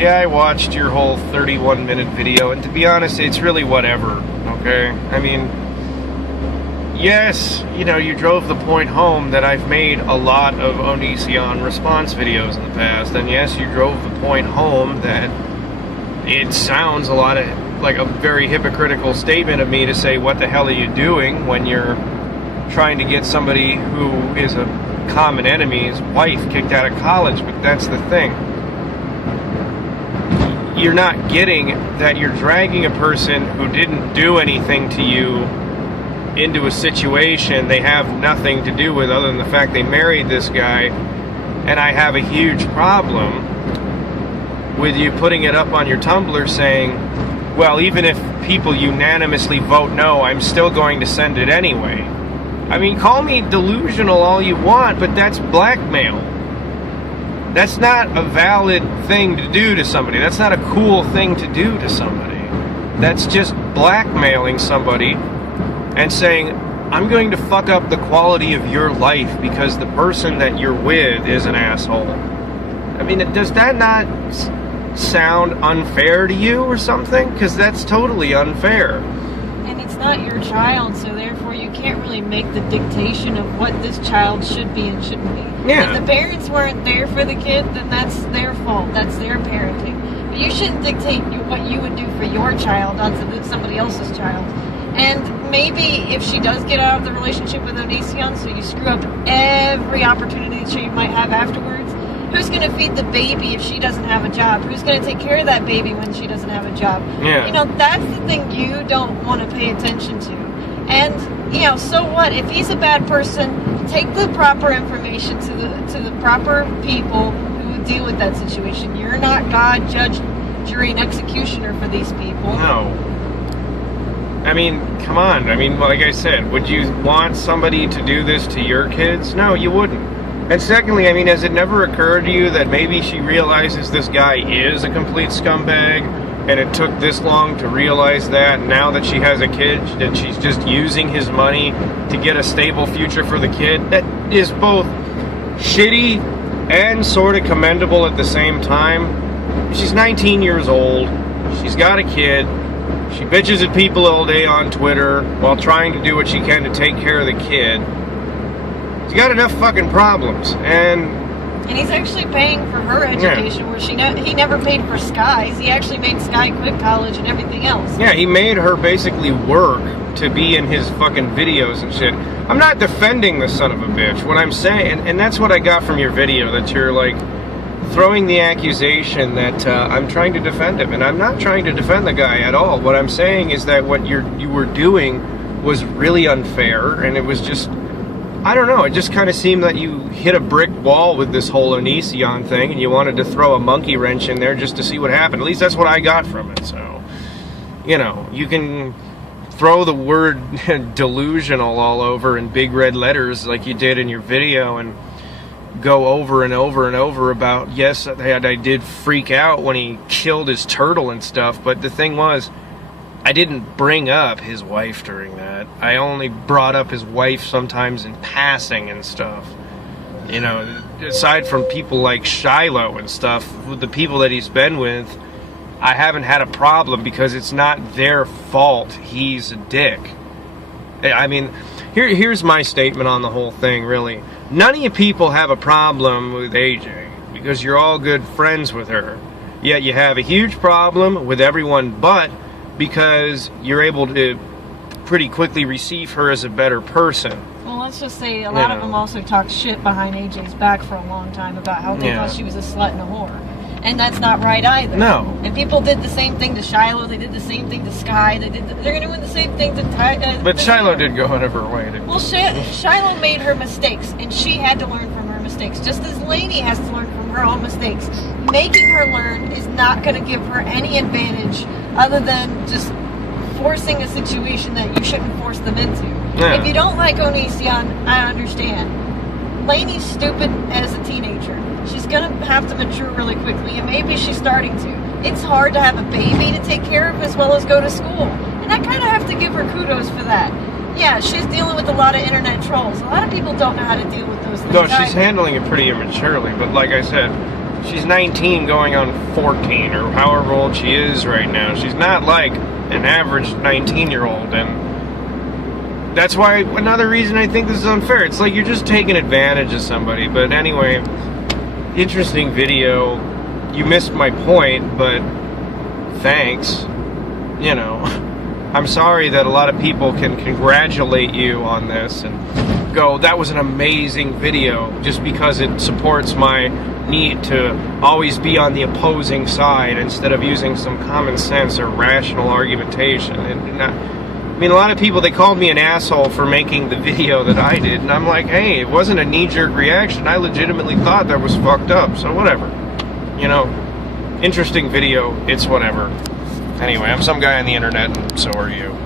Yeah, I watched your whole 31-minute video, and to be honest, it's really whatever, okay? I mean, yes, you know, you drove the point home that I've made a lot of Onision response videos in the past, and yes, you drove the point home that it sounds a lot like a very hypocritical statement of me to say, what the hell are you doing when you're trying to get somebody who is a common enemy's wife kicked out of college? But that's the thing. You're not getting that you're dragging a person who didn't do anything to you into a situation they have nothing to do with other than the fact they married this guy, and I have a huge problem with you putting it up on your Tumblr saying, well, even if people unanimously vote no, I'm still going to send it anyway. I mean, call me delusional all you want, but that's blackmail. That's not a valid thing to do to somebody. That's not a cool thing to do to somebody. That's just blackmailing somebody and saying, I'm going to fuck up the quality of your life because the person that you're with is an asshole. I mean, does that not sound unfair to you or something? Because that's totally unfair. And it's not your child, so therefore you can't really make the dictation of what this child should be and shouldn't be. Yeah. If the parents weren't there for the kid, then that's their fault. That's their parenting. But you shouldn't dictate what you would do for your child onto somebody else's child. And maybe if she does get out of the relationship with Onision, so you screw up every opportunity that she might have afterwards, who's going to feed the baby if she doesn't have a job? Who's going to take care of that baby when she doesn't have a job? Yeah. You know, that's the thing you don't want to pay attention to. And, you know, so what? If he's a bad person, take the proper information to the proper people who deal with that situation. You're not God, judge, jury, and executioner for these people. No. I mean, come on. I mean, like I said, would you want somebody to do this to your kids? No, you wouldn't. And secondly, I mean, has it never occurred to you that maybe she realizes this guy is a complete scumbag, and it took this long to realize that now that she has a kid, that she's just using his money to get a stable future for the kid? That is both shitty and sort of commendable at the same time. She's 19 years old. She's got a kid. She bitches at people all day on Twitter while trying to do what she can to take care of the kid. She's got enough fucking problems, and he's actually paying for her education, where he never paid for Sky's. He actually made Sky quit college and everything else. Yeah, he made her basically work to be in his fucking videos and shit. I'm not defending the son of a bitch. What I'm saying, and that's what I got from your video, that you're like throwing the accusation that I'm trying to defend him, and I'm not trying to defend the guy at all. What I'm saying is that what you were doing was really unfair, and it was just, I don't know, it just kind of seemed that you hit a brick wall with this whole Onision thing, and you wanted to throw a monkey wrench in there just to see what happened. At least that's what I got from it. So, you know, you can throw the word delusional all over in big red letters like you did in your video, and go over and over and over about, yes, I did freak out when he killed his turtle and stuff, but the thing was, I didn't bring up his wife during that. I only brought up his wife sometimes in passing and stuff. You know, aside from people like Shiloh and stuff, with the people that he's been with, I haven't had a problem because it's not their fault he's a dick. I mean, here's my statement on the whole thing, really. None of you people have a problem with AJ because you're all good friends with her. Yet you have a huge problem with everyone but because you're able to pretty quickly receive her as a better person. Well, let's just say a lot of them also talked shit behind AJ's back for a long time about how they thought she was a slut and a whore. And that's not right either. No. And people did the same thing to Shiloh. They did the same thing to Sky. They're going to do the same thing to Ty. But Shiloh did go out of her way. Well, Shiloh made her mistakes, and she had to learn from her mistakes, just as Lainey has to learn from her own mistakes. Making her learn is not going to give her any advantage other than just forcing a situation that you shouldn't force them into. Yeah. If you don't like Onision, I understand. Lainey's stupid as a teenager. She's going to have to mature really quickly, and maybe she's starting to. It's hard to have a baby to take care of as well as go to school. And I kind of have to give her kudos for that. Yeah, she's dealing with a lot of internet trolls. A lot of people don't know how to deal with those things. No, she's handling it pretty immaturely, but like I said, She's 19 going on 14 or however old she is right now. She's not like an average 19-year-old, and that's why another reason I think this is unfair. It's like you're just taking advantage of somebody. But anyway, interesting video. You missed my point, but thanks. You know, I'm sorry that a lot of people can congratulate you on this and go, that was an amazing video, just because it supports my need to always be on the opposing side instead of using some common sense or rational argumentation. I mean, a lot of people, they called me an asshole for making the video that I did, and I'm like, hey, it wasn't a knee-jerk reaction. I legitimately thought that was fucked up, so whatever. You know, interesting video, it's whatever. Anyway, I'm some guy on the internet, and so are you.